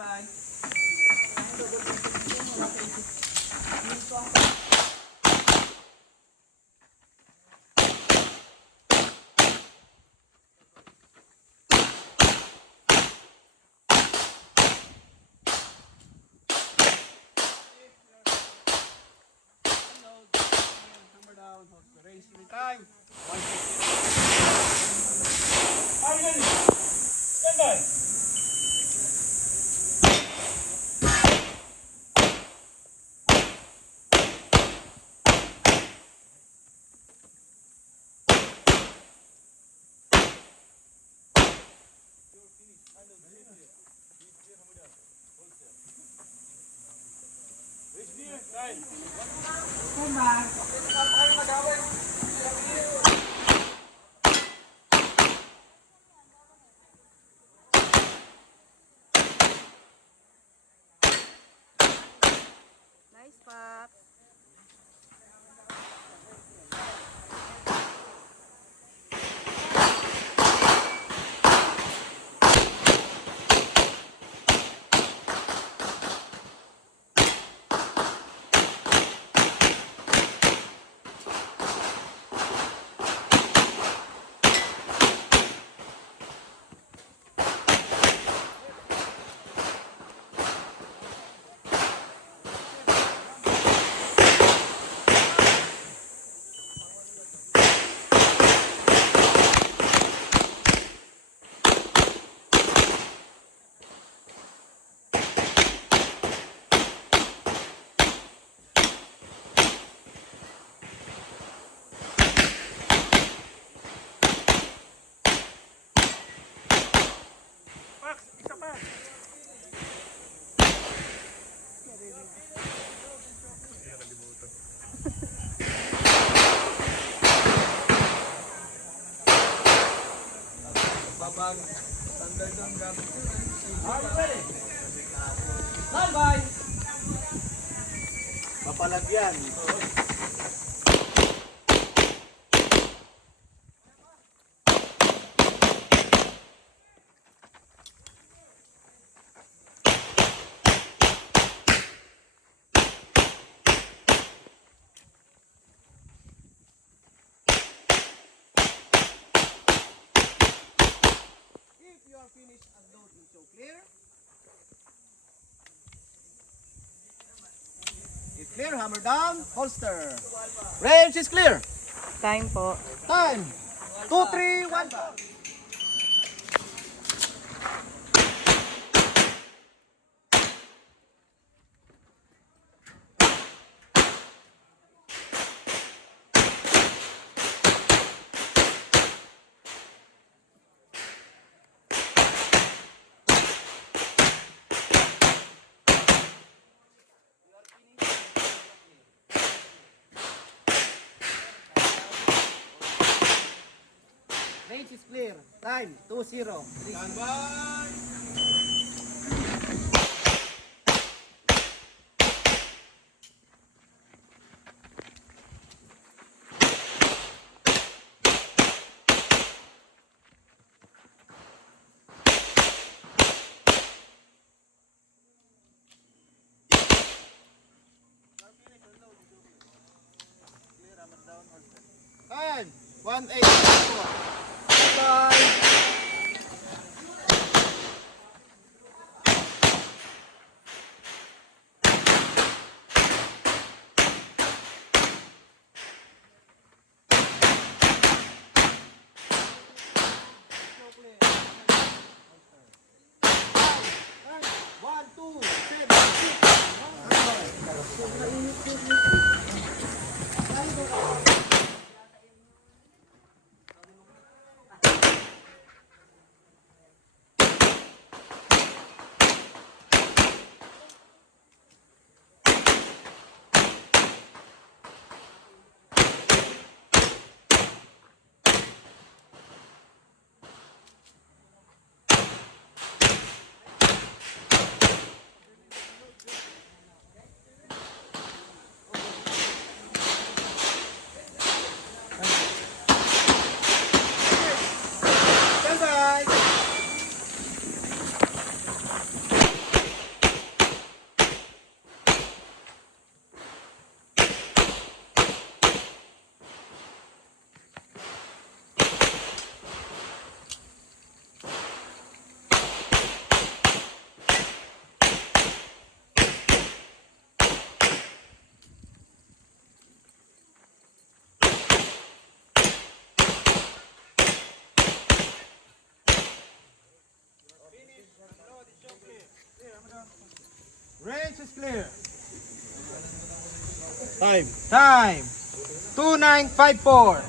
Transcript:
Bye. Hammer down. Raise every time. 150. Stand by. Nice, Pop. Babang standard ng gamit. Are you ready? Stand by. Papalagyan. If you are finished and load is so clear. If clear, hammer down, holster. Range is clear. Time po. Time. 2, 3, 1. Range is clear. Time 2-0. Stand by. Time 1-8. Bye. One, two, seven, six. Range is clear. Time. Time. 2954.